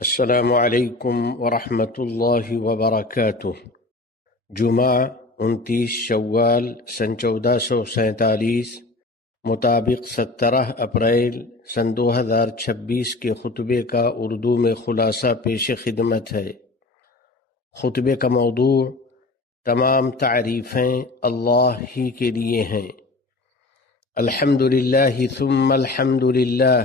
السلام علیکم ورحمۃ اللہ وبرکاتہ۔ جمعہ 29 شوال سن 1447 مطابق 17 اپریل سن 2026 کے خطبے کا اردو میں خلاصہ پیش خدمت ہے۔ خطبے کا موضوع تمام تعریفیں اللہ ہی کے لیے ہیں۔ الحمدللہ ثم الحمدللہ،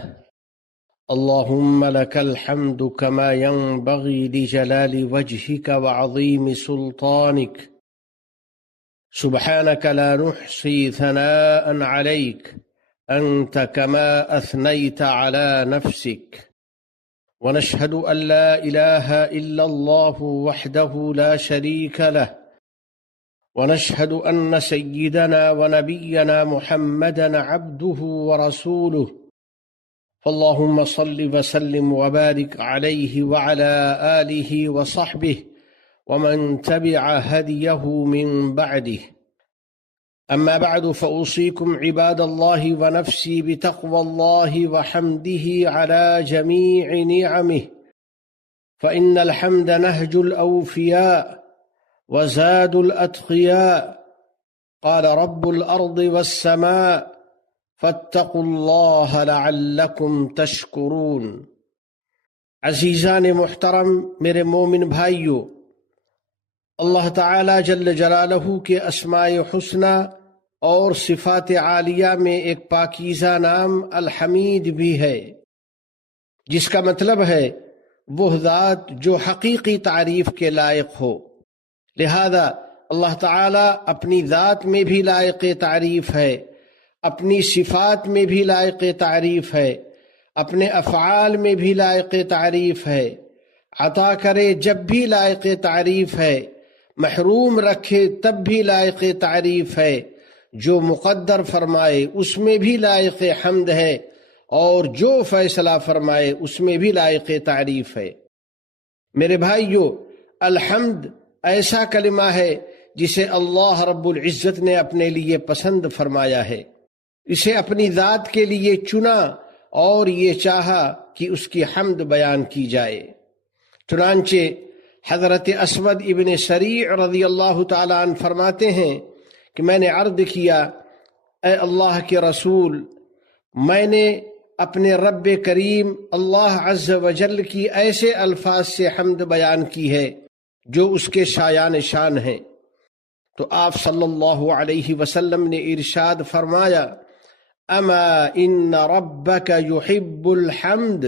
اللهم لك الحمد كما ينبغي لجلال وجهك وعظيم سلطانك، سبحانك لا نحصي ثناء عليك أنت كما أثنيت على نفسك، ونشهد أن لا إله إلا الله وحده لا شريك له، ونشهد أن سيدنا ونبينا محمدا عبده ورسوله، فاللهم صل وسلم وبارك عليه وعلى آله وصحبه ومن تبع هديه من بعده، أما بعد فأوصيكم عباد الله ونفسي بتقوى الله وحمده على جميع نعمه، فإن الحمد نهج الأوفياء وزاد الأتقياء، قال رب الأرض والسماء فاتقوا اللہ لعلکم تشکرون۔ عزیزان محترم، میرے مومن بھائیو، اللہ تعالی جل جلالہ کے اسماء حسنی اور صفات عالیہ میں ایک پاکیزہ نام الحمید بھی ہے، جس کا مطلب ہے وہ ذات جو حقیقی تعریف کے لائق ہو۔ لہذا اللہ تعالی اپنی ذات میں بھی لائق تعریف ہے، اپنی صفات میں بھی لائق تعریف ہے، اپنے افعال میں بھی لائق تعریف ہے، عطا کرے جب بھی لائق تعریف ہے، محروم رکھے تب بھی لائق تعریف ہے، جو مقدر فرمائے اس میں بھی لائق حمد ہے، اور جو فیصلہ فرمائے اس میں بھی لائق تعریف ہے۔ میرے بھائیو، الحمد ایسا کلمہ ہے جسے اللہ رب العزت نے اپنے لیے پسند فرمایا ہے، اسے اپنی ذات کے لیے چنا اور یہ چاہا کہ اس کی حمد بیان کی جائے۔ چنانچہ حضرت اسود ابن سریع رضی اللہ تعالیٰ عنہ فرماتے ہیں کہ میں نے عرض کیا، اے اللہ کے رسول، میں نے اپنے رب کریم اللہ عز و جل کی ایسے الفاظ سے حمد بیان کی ہے جو اس کے شایان شان ہیں۔ تو آپ صلی اللہ علیہ وسلم نے ارشاد فرمایا، اما ان ربک یحب الحمد،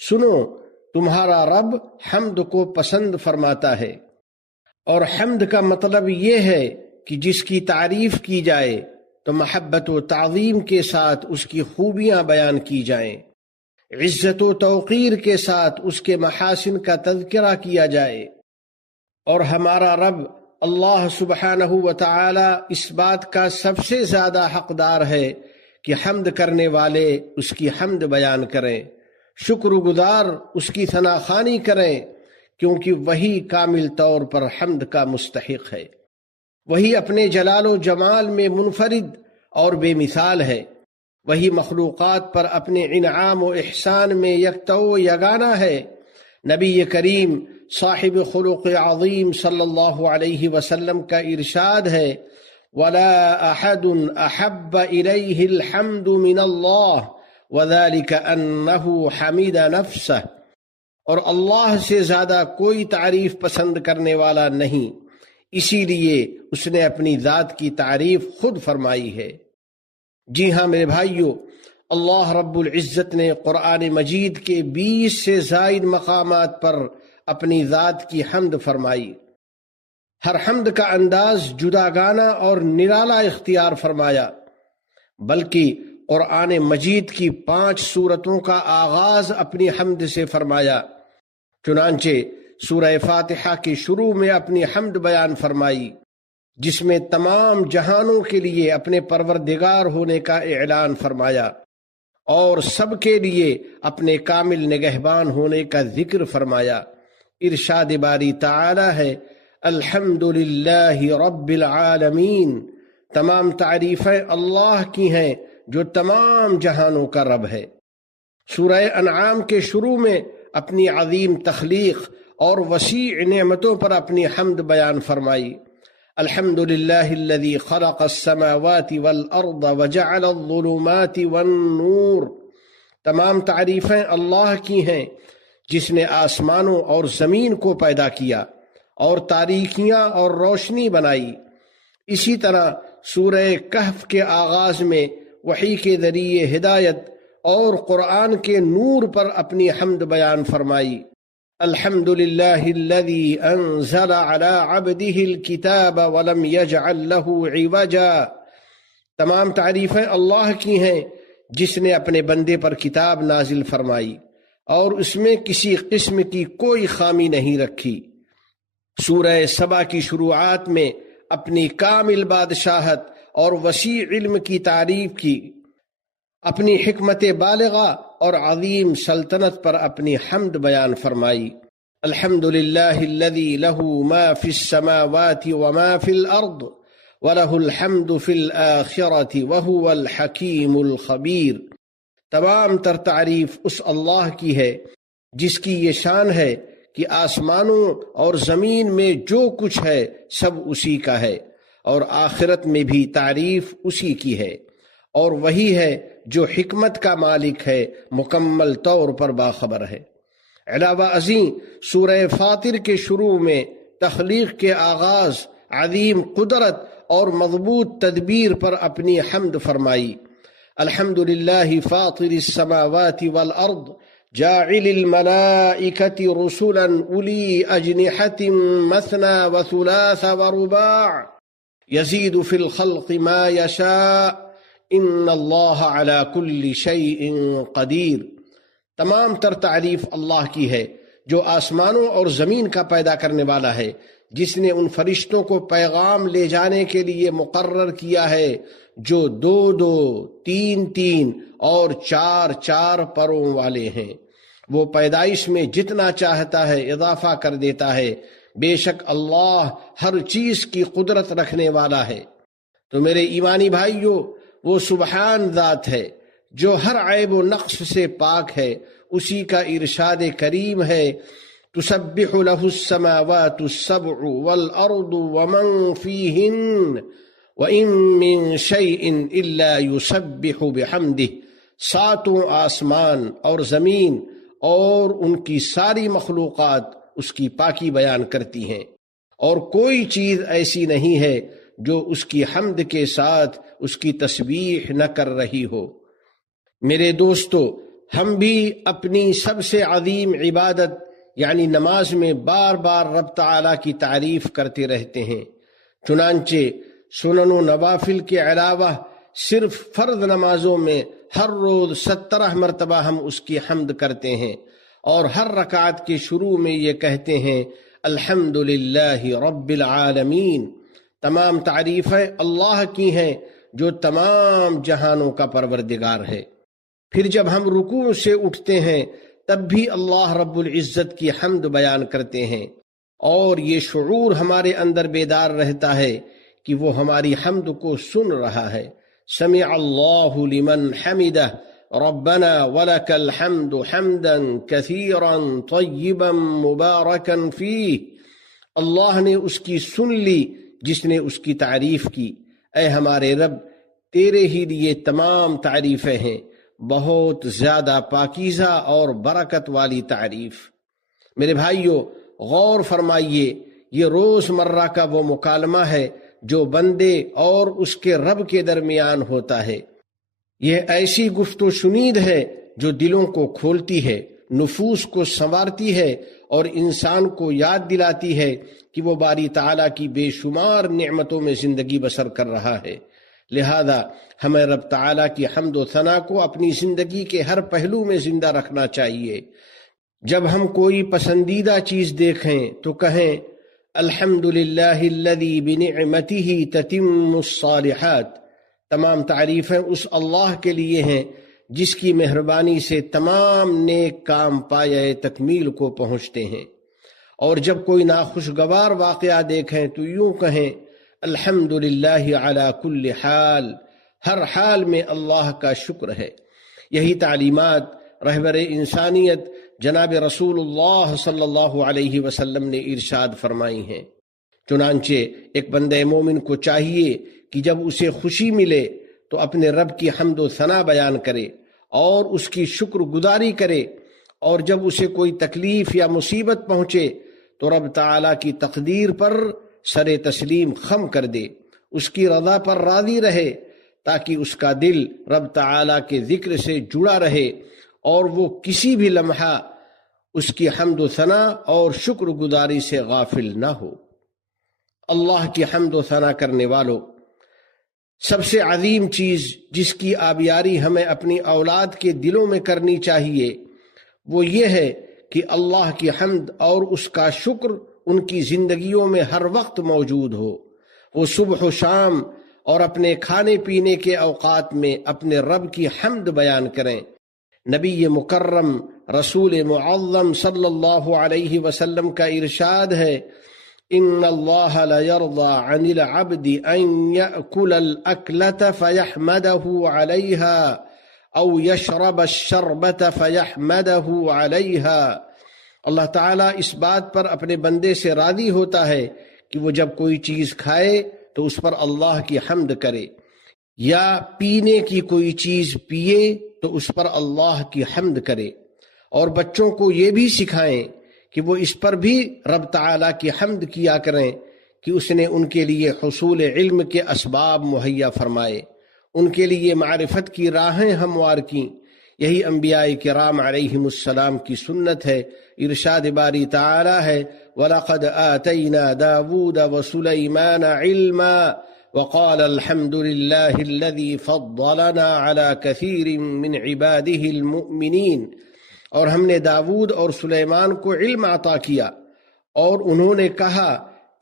سنو تمہارا رب حمد کو پسند فرماتا ہے۔ اور حمد کا مطلب یہ ہے کہ جس کی تعریف کی جائے تو محبت و تعظیم کے ساتھ اس کی خوبیاں بیان کی جائیں، عزت و توقیر کے ساتھ اس کے محاسن کا تذکرہ کیا جائے۔ اور ہمارا رب اللہ سبحانہ و تعالی اس بات کا سب سے زیادہ حقدار ہے کہ حمد کرنے والے اس کی حمد بیان کریں، شکر گزار اس کی ثنا خوانی کریں، کیونکہ وہی کامل طور پر حمد کا مستحق ہے، وہی اپنے جلال و جمال میں منفرد اور بے مثال ہے، وہی مخلوقات پر اپنے انعام و احسان میں یکتا و یگانہ ہے۔ نبی کریم صاحب خلق عظیم صلی اللہ علیہ وسلم کا ارشاد ہے، وَلَا أَحَدٌ أَحَبَّ إِلَيْهِ الْحَمْدُ مِنَ اللَّهِ وَذَلِكَ أَنَّهُ حَمِدَ نَفْسَهُ، اور اللہ سے زیادہ کوئی تعریف پسند کرنے والا نہیں، اسی لیے اس نے اپنی ذات کی تعریف خود فرمائی ہے۔ جی ہاں میرے بھائیو، اللہ رب العزت نے قرآن مجید کے 20 سے زائد مقامات پر اپنی ذات کی حمد فرمائی۔ ہر حمد کا انداز جداگانہ اور نرالا اختیار فرمایا، بلکہ قرآن مجید کی 5 سورتوں کا آغاز اپنی حمد سے فرمایا۔ چنانچہ سورہ فاتحہ کے شروع میں اپنی حمد بیان فرمائی، جس میں تمام جہانوں کے لیے اپنے پروردگار ہونے کا اعلان فرمایا اور سب کے لیے اپنے کامل نگہبان ہونے کا ذکر فرمایا۔ ارشاد باری تعالی ہے، الحمدللہ رب العالمین، تمام تعریفیں اللہ کی ہیں جو تمام جہانوں کا رب ہے۔ سورہ انعام کے شروع میں اپنی عظیم تخلیق اور وسیع نعمتوں پر اپنی حمد بیان فرمائی۔ الحمد للہ الذی خلق السماوات والارض وجعل الظلمات والنور، تمام تعریفیں اللہ کی ہیں جس نے آسمانوں اور زمین کو پیدا کیا اور تاریکیاں اور روشنی بنائی۔ اسی طرح سورہ کہف کے آغاز میں وحی کے ذریعے ہدایت اور قرآن کے نور پر اپنی حمد بیان فرمائی۔ الحمد للہ الذی انزل علی عبدہ الکتاب ولم یجعل لہ عوجا، تمام تعریفیں اللہ کی ہیں جس نے اپنے بندے پر کتاب نازل فرمائی اور اس میں کسی قسم کی کوئی خامی نہیں رکھی۔ سورہ سبا کی شروعات میں اپنی کامل بادشاہت اور وسیع علم کی تعریف کی، اپنی حکمت بالغہ اور عظیم سلطنت پر اپنی حمد بیان فرمائی۔ الحمد للہ الذی لہ ما فی السماوات وما فی الارض وَلَهُ الْحَمْدُ فِي الْآخِرَةِ وَهُوَ الْحَكِيمُ الْخَبِيرُ، تمام تر تعریف اس اللہ کی ہے جس کی یہ شان ہے کہ آسمانوں اور زمین میں جو کچھ ہے سب اسی کا ہے، اور آخرت میں بھی تعریف اسی کی ہے، اور وہی ہے جو حکمت کا مالک ہے، مکمل طور پر باخبر ہے۔ علاوہ ازیں سورہ فاطر کے شروع میں تخلیق کے آغاز، عظیم قدرت اور مضبوط تدبیر پر اپنی حمد فرمائی۔ الحمد للہ فاطر السماوات والارض جاعل الملائکۃ رسلا اولی اجنحۃ مثنى وثلاث ورباع یزید فی الخلق ما یشاء ان اللہ علی کل شیء قدیر، تمام تر تعریف اللہ کی ہے جو آسمانوں اور زمین کا پیدا کرنے والا ہے، جس نے ان فرشتوں کو پیغام لے جانے کے لیے مقرر کیا ہے جو 2 3 3 اور 4 4 پروں والے ہیں۔ وہ پیدائش میں جتنا چاہتا ہے اضافہ کر دیتا ہے، بے شک اللہ ہر چیز کی قدرت رکھنے والا ہے۔ تو میرے ایمانی بھائیوں، وہ سبحان ذات ہے جو ہر عیب و نقص سے پاک ہے، اسی کا ارشاد کریم ہے تسبح له السماوات السبع والارض ومن فيهن وان من شيء الا يسبح بحمده، ساتوں آسمان اور زمین اور ان کی ساری مخلوقات اس کی پاکی بیان کرتی ہیں، اور کوئی چیز ایسی نہیں ہے جو اس کی حمد کے ساتھ اس کی تسبیح نہ کر رہی ہو۔ میرے دوستو، ہم بھی اپنی سب سے عظیم عبادت یعنی نماز میں بار بار رب تعالیٰ کی تعریف کرتے رہتے ہیں، چنانچہ سنن و نوافل کے علاوہ صرف فرض نمازوں میں ہر روز 17 مرتبہ ہم اس کی حمد کرتے ہیں، اور ہر رکعت کے شروع میں یہ کہتے ہیں الحمد للہ رب العالمین، تمام تعریفیں اللہ کی ہیں جو تمام جہانوں کا پروردگار ہے۔ پھر جب ہم رکوع سے اٹھتے ہیں تب بھی اللہ رب العزت کی حمد بیان کرتے ہیں، اور یہ شعور ہمارے اندر بیدار رہتا ہے کہ وہ ہماری حمد کو سن رہا ہے۔ سمع اللہ لمن حمدہ ربنا ولک الحمد حمدا کثیرا طیبا مبارکا فیہ، اللہ نے اس کی سن لی جس نے اس کی تعریف کی۔ اے ہمارے رب، تیرے ہی لیے تمام تعریفیں ہیں، بہت زیادہ پاکیزہ اور برکت والی تعریف۔ میرے بھائیو، غور فرمائیے، یہ روز مرہ کا وہ مکالمہ ہے جو بندے اور اس کے رب کے درمیان ہوتا ہے۔ یہ ایسی گفت و شنید ہے جو دلوں کو کھولتی ہے، نفوس کو سنوارتی ہے، اور انسان کو یاد دلاتی ہے کہ وہ باری تعالیٰ کی بے شمار نعمتوں میں زندگی بسر کر رہا ہے۔ لہذا ہمیں رب تعالیٰ کی حمد و ثنا کو اپنی زندگی کے ہر پہلو میں زندہ رکھنا چاہیے۔ جب ہم کوئی پسندیدہ چیز دیکھیں تو کہیں الحمد للہ الذی بنعمتہ تتم الصالحات، تمام تعریفیں اس اللہ کے لیے ہیں جس کی مہربانی سے تمام نیک کام پایہ تکمیل کو پہنچتے ہیں۔ اور جب کوئی ناخوشگوار واقعہ دیکھیں تو یوں کہیں الحمد للہ علی کل حال، ہر حال میں اللہ کا شکر ہے۔ یہی تعلیمات رہبر انسانیت جناب رسول اللہ صلی اللہ علیہ وسلم نے ارشاد فرمائی ہیں۔ چنانچہ ایک بندہ مومن کو چاہیے کہ جب اسے خوشی ملے تو اپنے رب کی حمد و ثنا بیان کرے اور اس کی شکر گزاری کرے، اور جب اسے کوئی تکلیف یا مصیبت پہنچے تو رب تعالیٰ کی تقدیر پر سر تسلیم خم کر دے، اس کی رضا پر راضی رہے، تاکہ اس کا دل رب تعالیٰ کے ذکر سے جڑا رہے اور وہ کسی بھی لمحہ اس کی حمد و ثنا اور شکر گزاری سے غافل نہ ہو۔ اللہ کی حمد و ثنا کرنے والوں، سب سے عظیم چیز جس کی آبیاری ہمیں اپنی اولاد کے دلوں میں کرنی چاہیے وہ یہ ہے کہ اللہ کی حمد اور اس کا شکر ان کی زندگیوں میں ہر وقت موجود ہو۔ وہ صبح و شام اور اپنے کھانے پینے کے اوقات میں اپنے رب کی حمد بیان کریں۔ نبی مکرم رسول معظم صلی اللہ علیہ وسلم کا ارشاد ہے، ان اللہ لیرضی عن العبد ان یأکل الاکلۃ فیحمدہ علیہا او یشرب الشربۃ فیحمدہ علیہا۔ اللہ تعالیٰ اس بات پر اپنے بندے سے راضی ہوتا ہے کہ وہ جب کوئی چیز کھائے تو اس پر اللہ کی حمد کرے، یا پینے کی کوئی چیز پیے تو اس پر اللہ کی حمد کرے، اور بچوں کو یہ بھی سکھائیں کہ وہ اس پر بھی رب تعالیٰ کی حمد کیا کریں کہ اس نے ان کے لیے حصول علم کے اسباب مہیا فرمائے، ان کے لیے معرفت کی راہیں ہموار کیں۔ یہی انبیاء کرام علیہم السلام کی سنت ہے۔ ارشاد باری تعالیٰ ہے، وَلَقَدْ آتَيْنَا دَاوُودَ وَسُلَيْمَانَ عِلْمًا وَقَالَ الْحَمْدُ لِلَّهِ الَّذِي فَضَّلَنَا عَلَى كَثِيرٍ مِّنْ عِبَادِهِ الْمُؤْمِنِينَ، اور ہم نے داود اور سلیمان کو علم عطا کیا اور انہوں نے کہا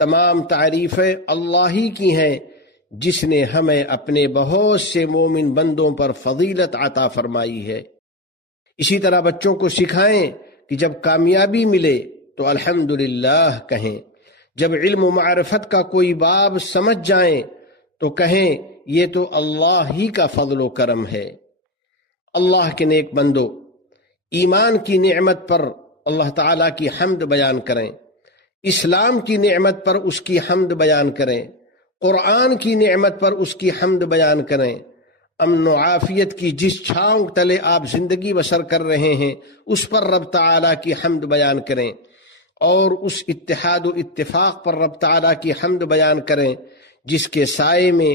تمام تعریفیں اللہ ہی کی ہیں جس نے ہمیں اپنے بہت سے مومن بندوں پر فضیلت عطا فرمائی ہے۔ اسی طرح بچوں کو سکھائیں کہ جب کامیابی ملے تو الحمدللہ کہیں، جب علم و معرفت کا کوئی باب سمجھ جائیں تو کہیں یہ تو اللہ ہی کا فضل و کرم ہے۔ اللہ کے نیک بندو، ایمان کی نعمت پر اللہ تعالیٰ کی حمد بیان کریں، اسلام کی نعمت پر اس کی حمد بیان کریں، قرآن کی نعمت پر اس کی حمد بیان کریں، امن و عافیت کی جس چھاؤں تلے آپ زندگی بسر کر رہے ہیں اس پر رب تعالیٰ کی حمد بیان کریں، اور اس اتحاد و اتفاق پر رب تعالیٰ کی حمد بیان کریں جس کے سائے میں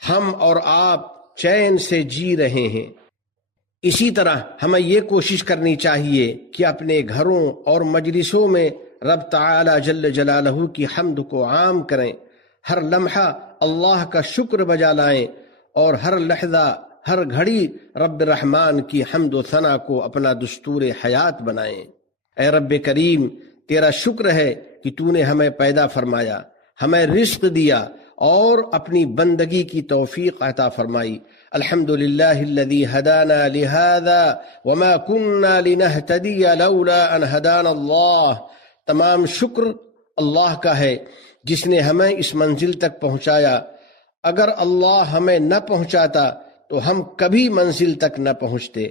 ہم اور آپ چین سے جی رہے ہیں۔ اسی طرح ہمیں یہ کوشش کرنی چاہیے کہ اپنے گھروں اور مجلسوں میں رب تعالی جل جلالہ کی حمد کو عام کریں، ہر لمحہ اللہ کا شکر بجا لائیں اور ہر لحظہ ہر گھڑی رب الرحمن کی حمد و ثنا کو اپنا دستور حیات بنائیں۔ اے رب کریم، تیرا شکر ہے کہ تو نے ہمیں پیدا فرمایا، ہمیں رزق دیا اور اپنی بندگی کی توفیق عطا فرمائی۔ الحمدللہ الذی ہدانا لہذا وما کننا لنہتدی لولا ان ہدانا اللہ۔ تمام شکر اللہ کا ہے جس نے ہمیں اس منزل تک پہنچایا، اگر اللہ ہمیں نہ پہنچاتا تو ہم کبھی منزل تک نہ پہنچتے۔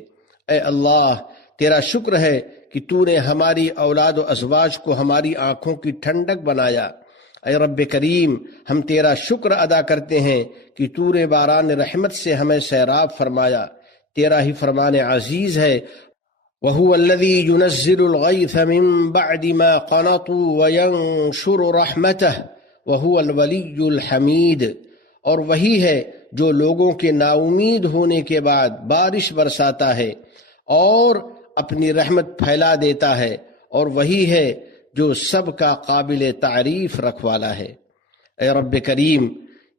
اے اللہ، تیرا شکر ہے کہ تو نے ہماری اولاد و ازواج کو ہماری آنکھوں کی ٹھنڈک بنایا۔ اے رب کریم، ہم تیرا شکر ادا کرتے ہیں کہ تو نے باران رحمت سے ہمیں سیراب فرمایا۔ تیرا ہی فرمان عزیز ہے، وَهُوَ الَّذِي يُنَزِّلُ الْغَيْثَ مِن بَعْدِ مَا قَنَطُوا وَيَنشُرُ رَحْمَتَهُ وَهُوَ الْوَلِيُّ الْحَمِيدُ، اور وہی ہے جو لوگوں کے نا امید ہونے کے بعد بارش برساتا ہے اور اپنی رحمت پھیلا دیتا ہے، اور وہی ہے جو سب کا قابل تعریف رکھوالا ہے۔ اے رب کریم،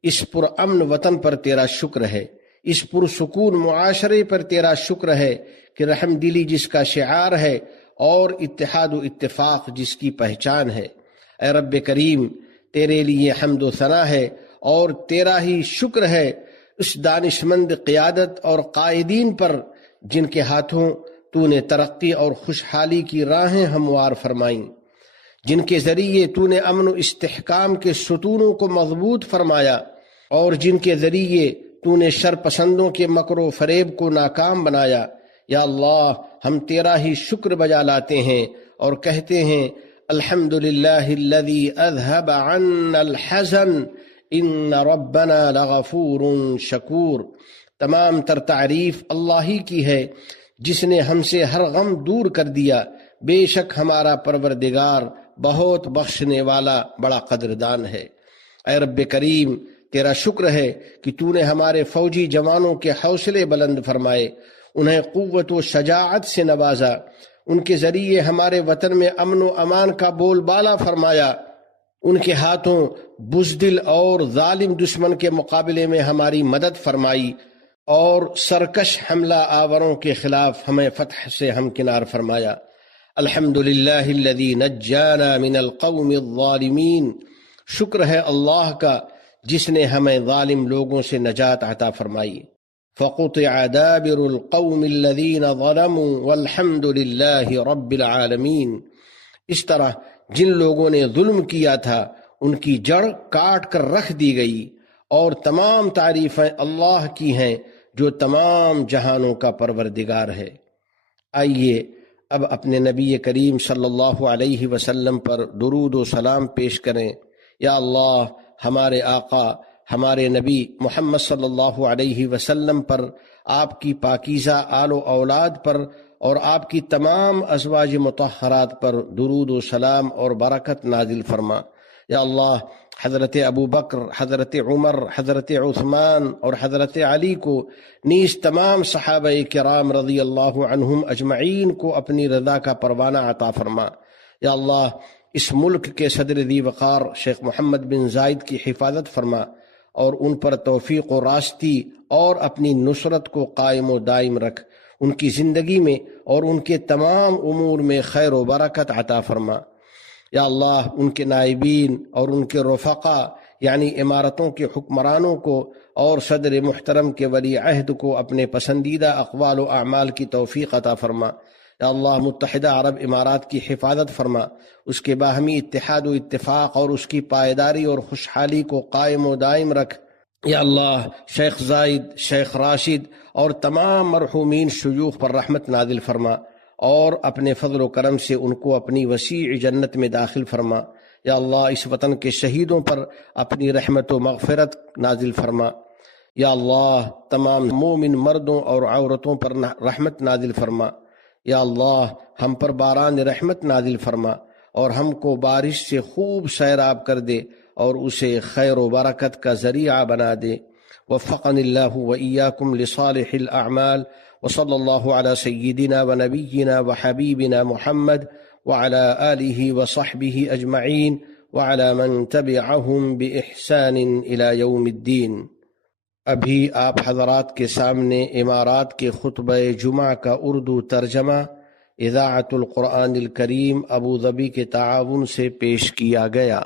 اس پرامن وطن پر تیرا شکر ہے، اس پرسکون معاشرے پر تیرا شکر ہے کہ رحم دلی جس کا شعار ہے اور اتحاد و اتفاق جس کی پہچان ہے۔ اے رب کریم، تیرے لیے حمد و ثنا ہے اور تیرا ہی شکر ہے اس دانشمند قیادت اور قائدین پر جن کے ہاتھوں تو نے ترقی اور خوشحالی کی راہیں ہموار فرمائیں، جن کے ذریعے تو نے امن و استحکام کے ستونوں کو مضبوط فرمایا، اور جن کے ذریعے تو نے شر پسندوں کے مکر و فریب کو ناکام بنایا۔ یا اللہ ہم تیرا ہی شکر بجا لاتے ہیں اور کہتے ہیں الحمدللہ الذی اذہب عنا الحزن ان ربنا لغفور شکور۔ تمام تر تعریف اللہ ہی کی ہے جس نے ہم سے ہر غم دور کر دیا، بے شک ہمارا پروردگار بہت بخشنے والا بڑا قدردان ہے۔ اے رب کریم، تیرا شکر ہے کہ تو نے ہمارے فوجی جوانوں کے حوصلے بلند فرمائے، انہیں قوت و شجاعت سے نوازا، ان کے ذریعے ہمارے وطن میں امن و امان کا بول بالا فرمایا، ان کے ہاتھوں بزدل اور ظالم دشمن کے مقابلے میں ہماری مدد فرمائی، اور سرکش حملہ آوروں کے خلاف ہمیں فتح سے ہمکنار فرمایا۔ الحمدللہ الذی نجانا من القوم الظالمین، شکر ہے اللہ کا جس نے ہمیں ظالم لوگوں سے نجات عطا فرمائی۔ فقطع دابر القوم الذین ظلموا والحمد للہ رب العالمین، اس طرح جن لوگوں نے ظلم کیا تھا ان کی جڑ کاٹ کر رکھ دی گئی، اور تمام تعریفیں اللہ کی ہیں جو تمام جہانوں کا پروردگار ہے۔ آئیے اب اپنے نبی کریم صلی اللہ علیہ وسلم پر درود و سلام پیش کریں۔ یا اللہ ہمارے آقا ہمارے نبی محمد صلی اللہ علیہ وسلم پر، آپ کی پاکیزہ آل و اولاد پر اور آپ کی تمام ازواج مطہرات پر درود و سلام اور برکت نازل فرما۔ یا اللہ حضرت ابو بکر، حضرت عمر، حضرت عثمان اور حضرت علی کو نیز تمام صحابہ کرام رضی اللہ عنہم اجمعین کو اپنی رضا کا پروانہ عطا فرما۔ یا اللہ اس ملک کے صدر ذی وقار شیخ محمد بن زائد کی حفاظت فرما، اور ان پر توفیق و راستی اور اپنی نصرت کو قائم و دائم رکھ، ان کی زندگی میں اور ان کے تمام امور میں خیر و برکت عطا فرما۔ یا اللہ ان کے نائبین اور ان کے رفقا یعنی امارتوں کے حکمرانوں کو اور صدر محترم کے ولی عہد کو اپنے پسندیدہ اقوال و اعمال کی توفیق عطا فرما۔ یا اللہ متحدہ عرب امارات کی حفاظت فرما، اس کے باہمی اتحاد و اتفاق اور اس کی پائیداری اور خوشحالی کو قائم و دائم رکھ۔ یا اللہ شیخ زائد، شیخ راشد اور تمام مرحومین شیوخ پر رحمت نازل فرما، اور اپنے فضل و کرم سے ان کو اپنی وسیع جنت میں داخل فرما۔ یا اللہ اس وطن کے شہیدوں پر اپنی رحمت و مغفرت نازل فرما۔ یا اللہ تمام مومن مردوں اور عورتوں پر رحمت نازل فرما۔ یا اللہ ہم پر باران رحمت نازل فرما، اور ہم کو بارش سے خوب سیراب کر دے اور اسے خیر و برکت کا ذریعہ بنا دے۔ وفقنی اللہ وإیاکم لصالح الأعمال، وصلی اللہ علی سیدنا ونبینا وحبیبنا محمد وعلی آلہ وصحبہ اجمعین وعلی من تبعہم بإحسان الی یوم الدین۔ ابھی آپ حضرات کے سامنے امارات کے خطبہ جمعہ کا اردو ترجمہ اذاعت القرآن الکریم ابوظبی کے تعاون سے پیش کیا گیا۔